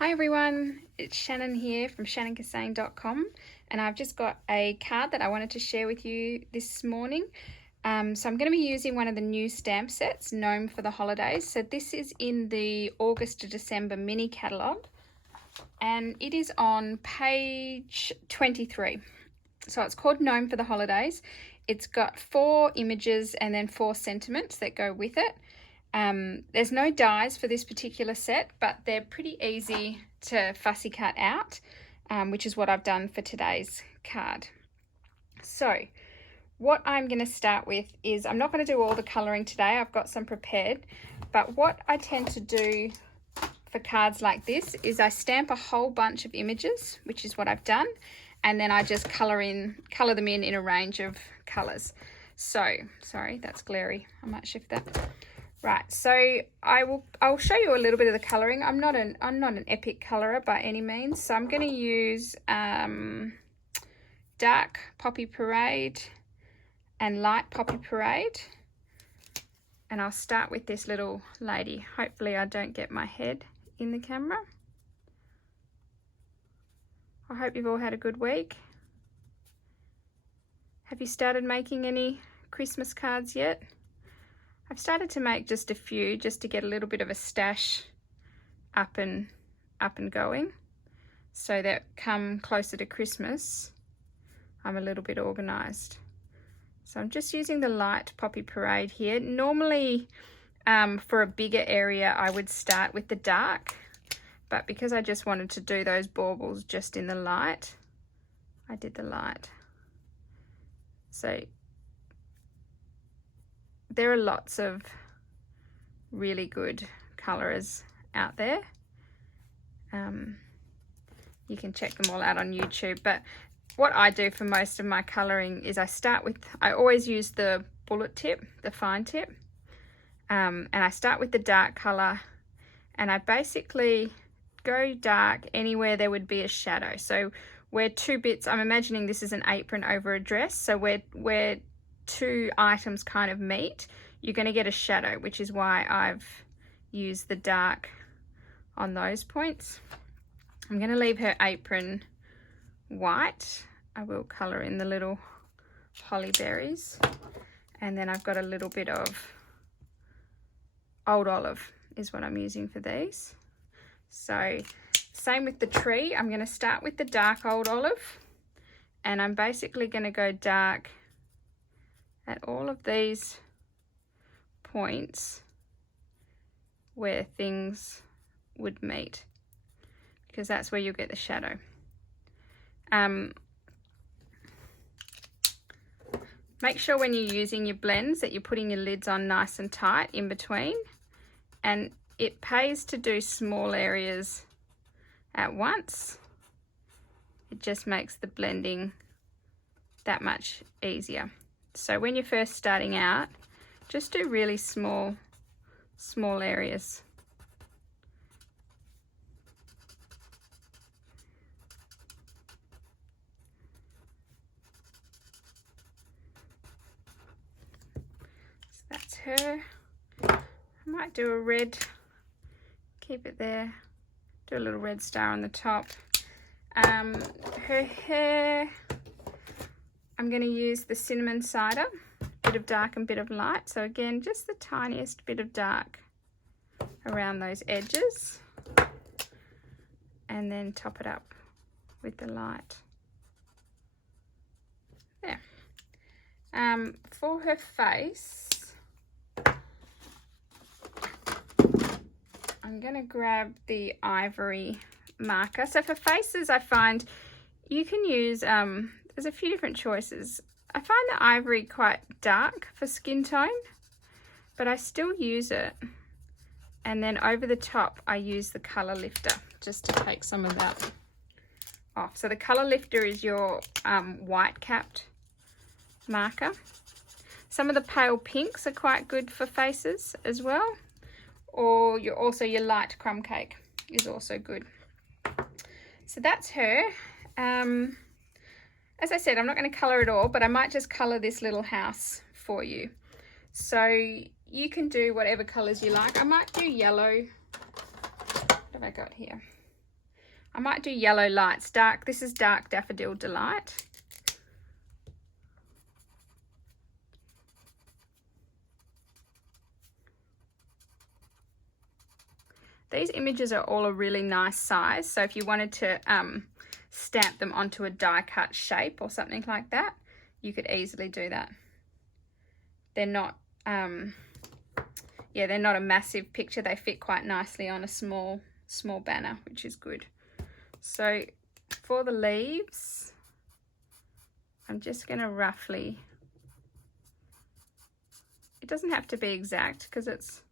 Hi everyone, it's Shannon here from shannoncassane.com, and I've just got a card that I wanted to share with you this morning. So I'm going to be using one of the new stamp sets, Gnome for the Holidays. So this is in the August to December mini catalogue, and it is on page 23. So it's called Gnome for the Holidays. It's got 4 images and then 4 sentiments that go with it. There's no dies for this particular set, but they're pretty easy to fussy cut out, which is what I've done for today's card. So what I'm going to start with is, I'm not going to do all the colouring today, I've got some prepared, but what I tend to do for cards like this is I stamp a whole bunch of images, which is what I've done, and then I just colour them in a range of colours. So, sorry, that's glary, I might shift that. Right, so I'll show you a little bit of the colouring. I'm not an epic colourer by any means, so I'm going to use dark Poppy Parade and light Poppy Parade, and I'll start with this little lady. Hopefully I don't get my head in the camera. I hope you've all had a good week. Have you started making any Christmas cards yet? I've started to make just a few, just to get a little bit of a stash up and going, so that come closer to Christmas I'm a little bit organised. So I'm just using the light Poppy Parade here. Normally for a bigger area I would start with the dark, but because I just wanted to do those baubles just in the light, I did the light. So there are lots of really good colourers out there. You can check them all out on YouTube, but what I do for most of my colouring is I always use the bullet tip, the fine tip, and I start with the dark colour, and I basically go dark anywhere there would be a shadow. So where 2 bits, I'm imagining this is an apron over a dress, so where 2 items kind of meet, you're going to get a shadow, which is why I've used the dark on those points. I'm going to leave her apron white. I will colour in the little holly berries, and then I've got a little bit of Old Olive is what I'm using for these. So same with the tree, I'm going to start with the dark Old Olive, and I'm basically going to go dark at all of these points where things would meet, because that's where you'll get the shadow. Make sure when you're using your blends that you're putting your lids on nice and tight in between, and it pays to do small areas at once. It just makes the blending that much easier. So when you're first starting out, just do really small areas. So that's her. I might do a red, keep it there, do a little red star on the top. Her hair, I'm going to use the cinnamon cider, bit of dark and bit of light. So again, just the tiniest bit of dark around those edges, and then top it up with the light. There. For her face, I'm going to grab the ivory marker. So for faces, I find you can use, there's a few different choices. I find the ivory quite dark for skin tone, but I still use it. And then over the top, I use the colour lifter just to take some of that off. So the colour lifter is your white capped marker. Some of the pale pinks are quite good for faces as well. Or your light crumb cake is also good. So that's her. As I said, I'm not going to colour it all, but I might just colour this little house for you. So you can do whatever colours you like. I might do yellow. What have I got here? I might do Yellow Lights. Dark, this is Dark Daffodil Delight. These images are all a really nice size, so if you wanted to stamp them onto a die cut shape or something like that, you could easily do that. They're not, yeah, they're not a massive picture. They fit quite nicely on a small banner, which is good. So for the leaves, I'm just going to roughly, it doesn't have to be exact because it's,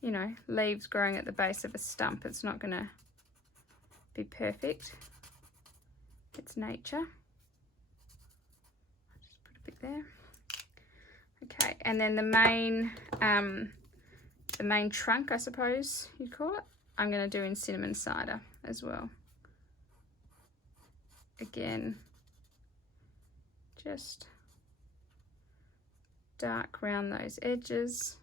you know, leaves growing at the base of a stump. It's not going to be perfect. It's nature. I'll just put a bit there. Okay, and then the main trunk, I suppose you'd call it, I'm going to do in Cinnamon Cider as well. Again, just dark round those edges.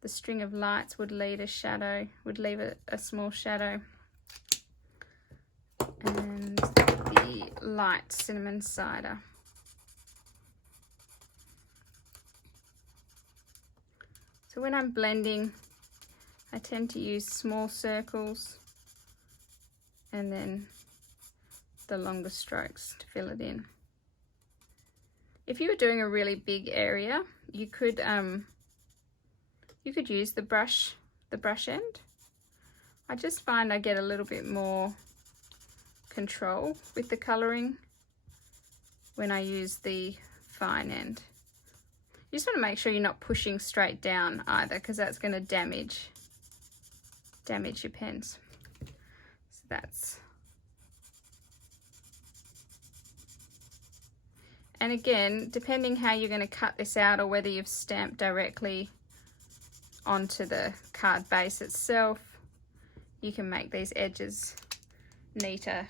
The string of lights would lead a shadow, would leave a small shadow. And the light Cinnamon Cider. So when I'm blending, I tend to use small circles and then the longer strokes to fill it in. If you were doing a really big area, you could use the brush end. I just find I get a little bit more control with the colouring when I use the fine end. You just want to make sure you're not pushing straight down either, because that's going to damage your pens. So that's, and again, depending how you're going to cut this out or whether you've stamped directly onto the card base itself, you can make these edges neater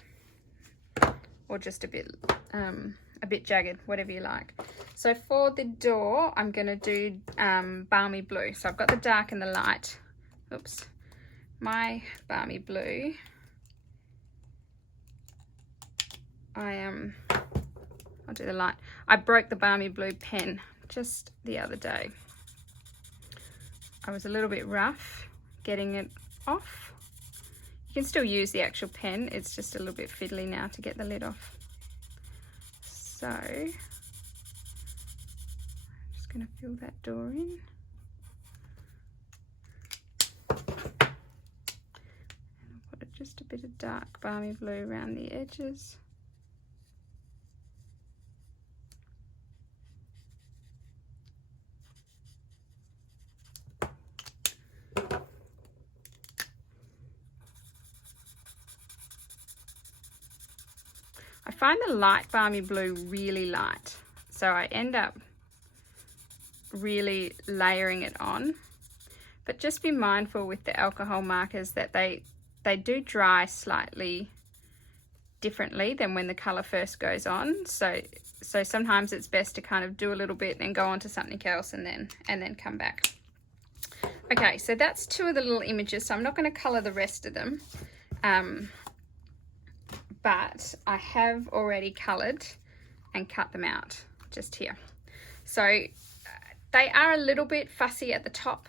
or just a bit jagged, whatever you like. So for the door, I'm going to do Balmy Blue. So I've got the dark and the light. Oops. My Balmy Blue, I'll do the light. I broke the Balmy Blue pen just the other day. I was a little bit rough getting it off. You can still use the actual pen, it's just a little bit fiddly now to get the lid off. So I'm just going to fill that door in. And I'll put just a bit of dark Balmy Blue around the edges. I find the light Balmy Blue really light, so I end up really layering it on. But just be mindful with the alcohol markers that they do dry slightly differently than when the colour first goes on. So sometimes it's best to kind of do a little bit and go on to something else and then come back. Okay, so that's two of the little images, so I'm not going to colour the rest of them. But I have already coloured and cut them out just here. So they are a little bit fussy at the top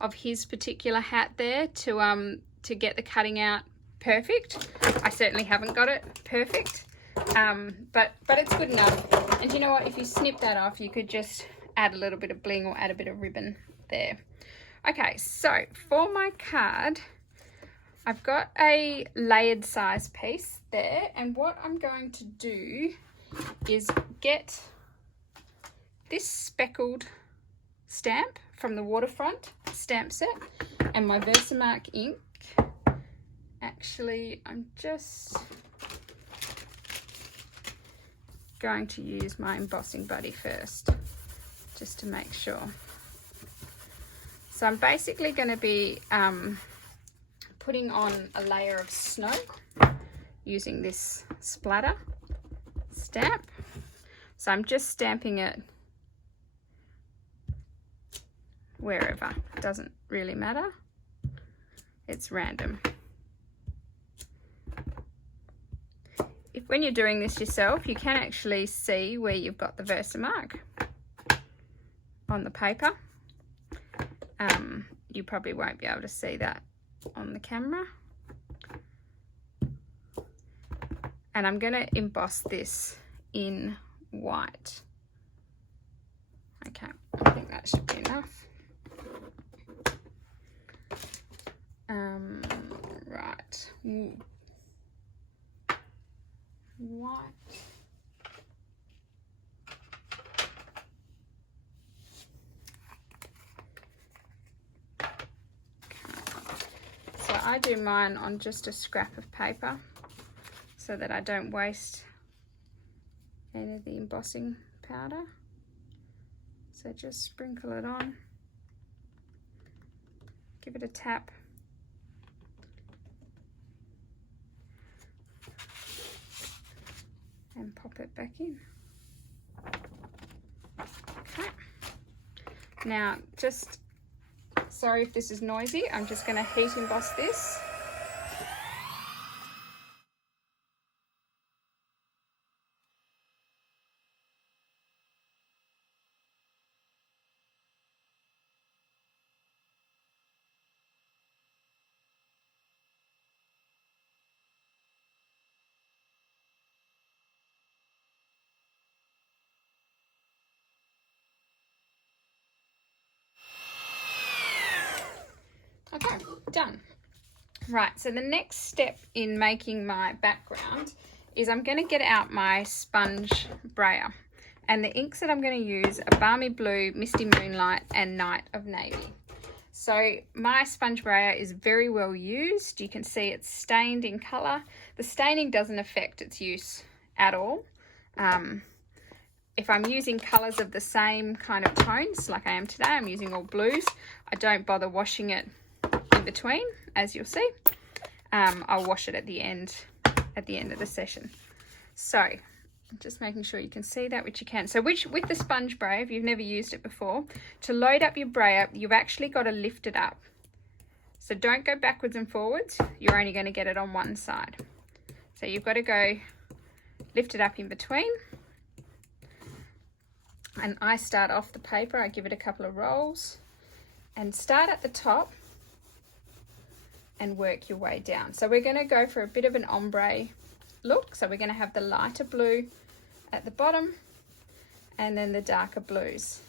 of his particular hat there to get the cutting out perfect. I certainly haven't got it perfect, but it's good enough. And you know what, if you snip that off, you could just add a little bit of bling or add a bit of ribbon there. Okay, so for my card, I've got a layered size piece there, and what I'm going to do is get this speckled stamp from the Waterfront stamp set and my Versamark ink. Actually, I'm just going to use my embossing buddy first, just to make sure. So I'm basically going to be putting on a layer of snow using this splatter stamp. So I'm just stamping it wherever, it doesn't really matter. it's random. When you're doing this yourself, you can actually see where you've got the Versamark on the paper. You probably won't be able to see that on the camera. And I'm going to emboss this in white. Okay, I think that should be enough. Right. White. So I do mine on just a scrap of paper so that I don't waste any of the embossing powder. So just sprinkle it on, give it a tap. And pop it back in. Okay. Now, just, sorry if this is noisy, I'm just going to heat emboss this. Okay, done. Right, so the next step in making my background is I'm going to get out my sponge brayer. And the inks that I'm going to use are Balmy Blue, Misty Moonlight and Night of Navy. So my sponge brayer is very well used. You can see it's stained in colour. The staining doesn't affect its use at all. If I'm using colours of the same kind of tones, like I am today, I'm using all blues, I don't bother washing it in between, as you'll see. I'll wash it at the end of the session. So just making sure you can see that, which you can. So with the sponge brayer, if you've never used it before, to load up your brayer, you've actually got to lift it up. So don't go backwards and forwards. You're only going to get it on one side. So you've got to go lift it up in between. And I start off the paper, I give it a couple of rolls and start at the top and work your way down. So we're going to go for a bit of an ombre look. So we're going to have the lighter blue at the bottom and then the darker blues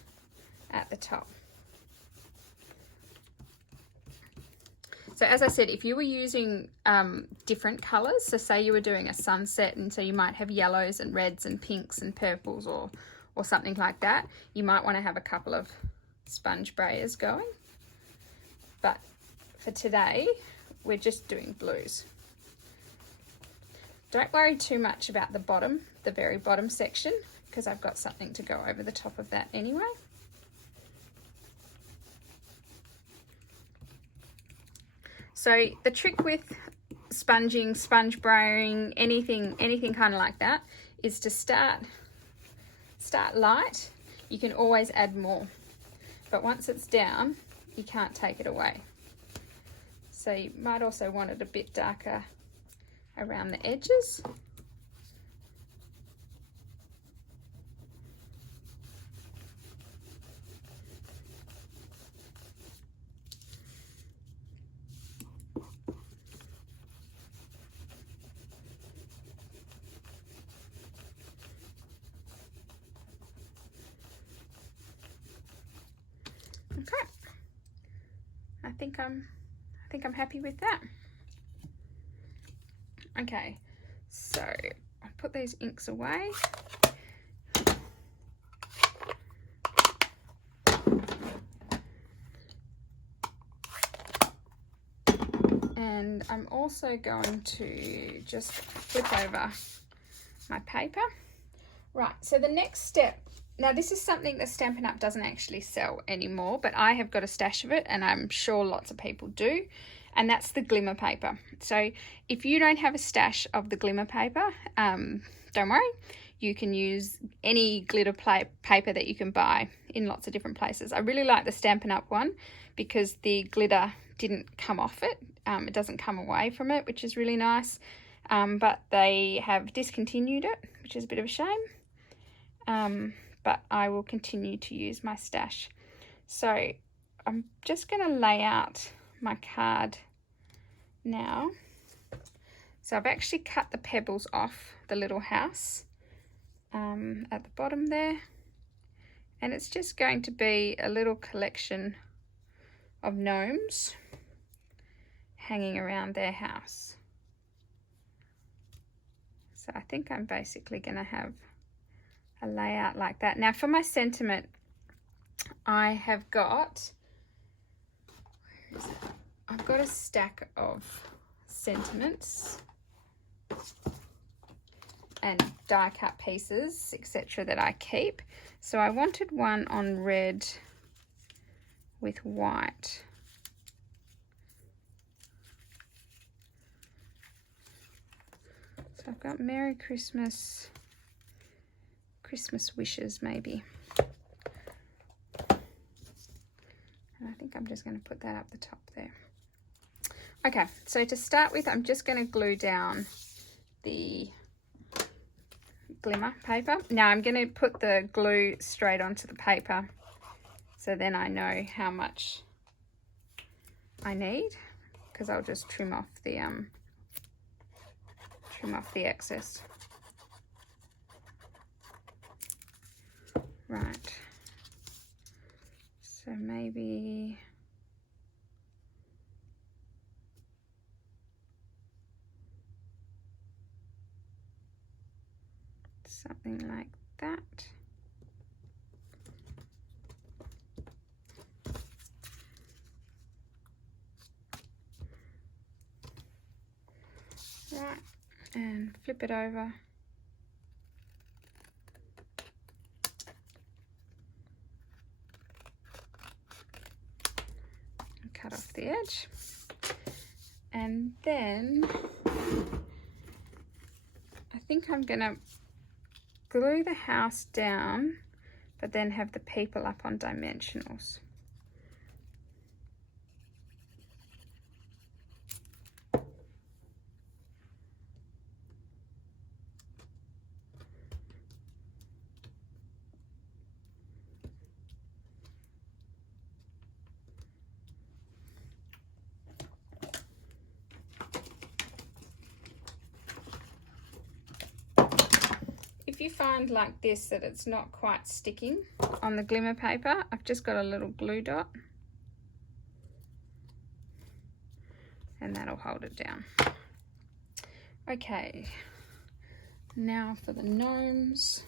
at the top. So as I said, if you were using different colours, so say you were doing a sunset, and so you might have yellows and reds and pinks and purples or something like that, you might want to have a couple of sponge brayers going. But for today, we're just doing blues. Don't worry too much about the bottom, the very bottom section, because I've got something to go over the top of that anyway. So the trick with sponging, sponge brayering, anything kind of like that, is to start light. You can always add more, but once it's down, you can't take it away. So you might also want it a bit darker around the edges. Okay, I think I'm happy with that. Okay, so I put these inks away. And I'm also going to just flip over my paper. Right, so the next step, now this is something that Stampin' Up! Doesn't actually sell anymore, but I have got a stash of it and I'm sure lots of people do, and that's the glimmer paper. So if you don't have a stash of the glimmer paper, don't worry, you can use any glitter paper that you can buy in lots of different places. I really like the Stampin' Up! One because the glitter didn't come off it. It doesn't come away from it, which is really nice. But they have discontinued it, which is a bit of a shame. But I will continue to use my stash. So I'm just going to lay out my card now. So I've actually cut the pebbles off the little house at the bottom there. And it's just going to be a little collection of gnomes hanging around their house. So I think I'm basically going to have a layout like that. Now for my sentiment, I have got, I've got a stack of sentiments and die cut pieces, etc. that I keep. So I wanted one on red with white. So I've got Merry Christmas, Christmas wishes maybe. And I think I'm just going to put that up the top there. Okay, so to start with, I'm just going to glue down the glimmer paper. Now I'm going to put the glue straight onto the paper, so then I know how much I need, because I'll just trim off the excess. Right. So maybe something like that. Right, and flip it over. And cut off the edge. And then I think I'm gonna glue the house down, but then have the people up on dimensionals. If you find like this that it's not quite sticking on the glimmer paper, I've just got a little glue dot and that'll hold it down. Okay, now for the gnomes.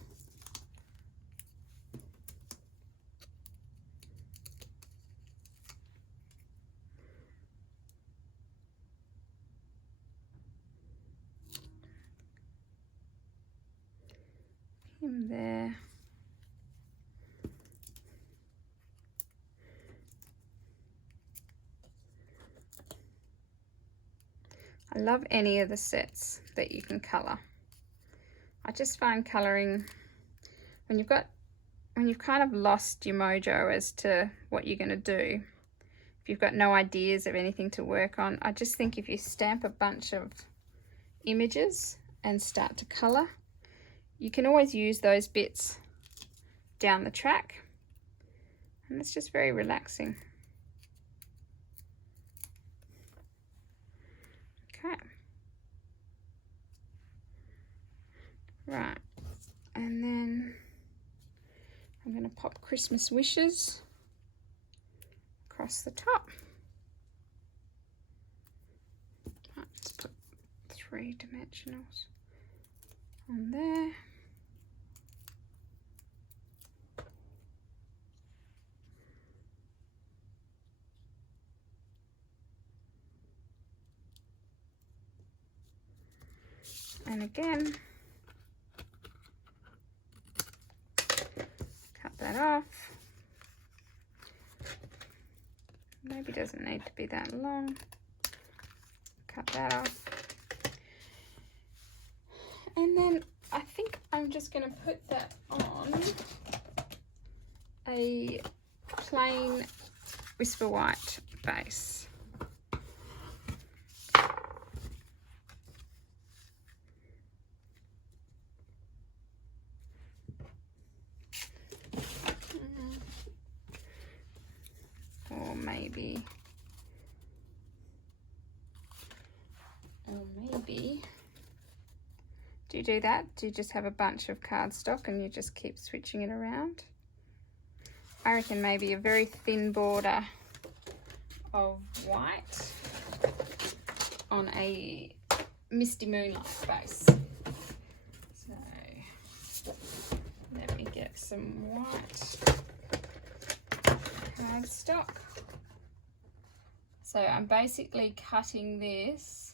Him there. I love any of the sets that you can colour. I just find colouring, when you've kind of lost your mojo as to what you're going to do, if you've got no ideas of anything to work on, I just think if you stamp a bunch of images and start to colour, you can always use those bits down the track, and it's just very relaxing. Okay. Right, and then I'm going to pop Christmas wishes across the top. Right, let's put 3 dimensionals on there. And again, cut that off. Maybe doesn't need to be that long. Cut that off. And then I think I'm just going to put that on a plain Whisper White base. Or maybe, do you do that? Do you just have a bunch of cardstock and you just keep switching it around? I reckon maybe a very thin border of white on a Misty Moonlight base. So let me get some white cardstock. So I'm basically cutting this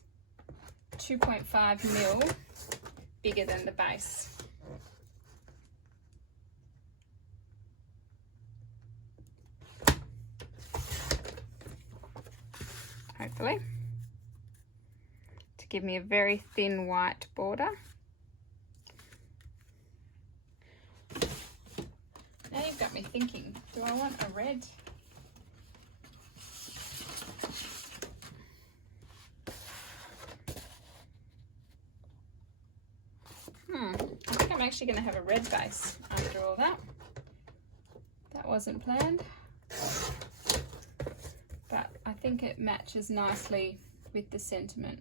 2.5 mil bigger than the base. Hopefully, to give me a very thin white border. Now you've got me thinking, do I want a red? I think I'm actually going to have a red base after all that. That wasn't planned, but I think it matches nicely with the sentiment.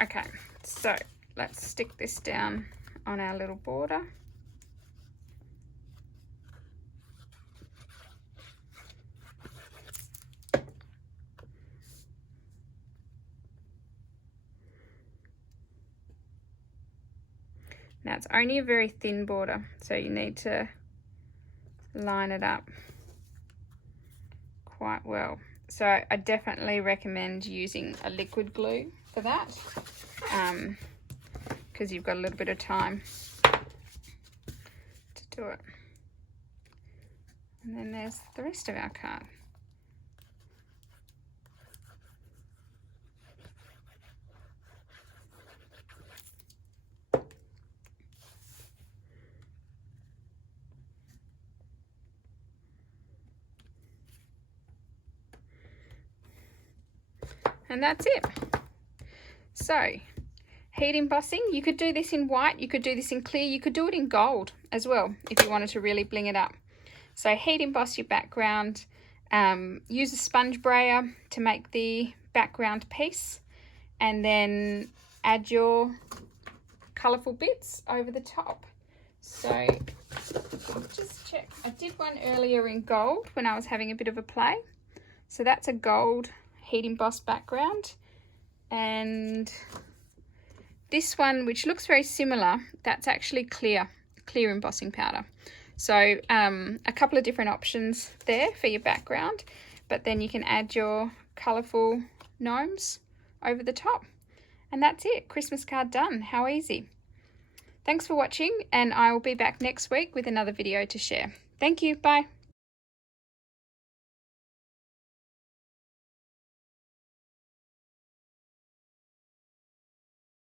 Okay, so let's stick this down on our little border. Now it's only a very thin border, so you need to line it up quite well. So I definitely recommend using a liquid glue for that, because you've got a little bit of time to do it. And then there's the rest of our card. And that's it. So, heat embossing, you could do this in white, you could do this in clear, you could do it in gold as well if you wanted to really bling it up. So heat emboss your background, use a sponge brayer to make the background piece, and then add your colourful bits over the top. So just check, I did one earlier in gold when I was having a bit of a play. So that's a gold heat embossed background, and this one, which looks very similar, that's actually clear embossing powder. So a couple of different options there for your background, but then you can add your colourful gnomes over the top, and that's it. Christmas card done. How easy. Thanks for watching, and I will be back next week with another video to share. Thank you. Bye.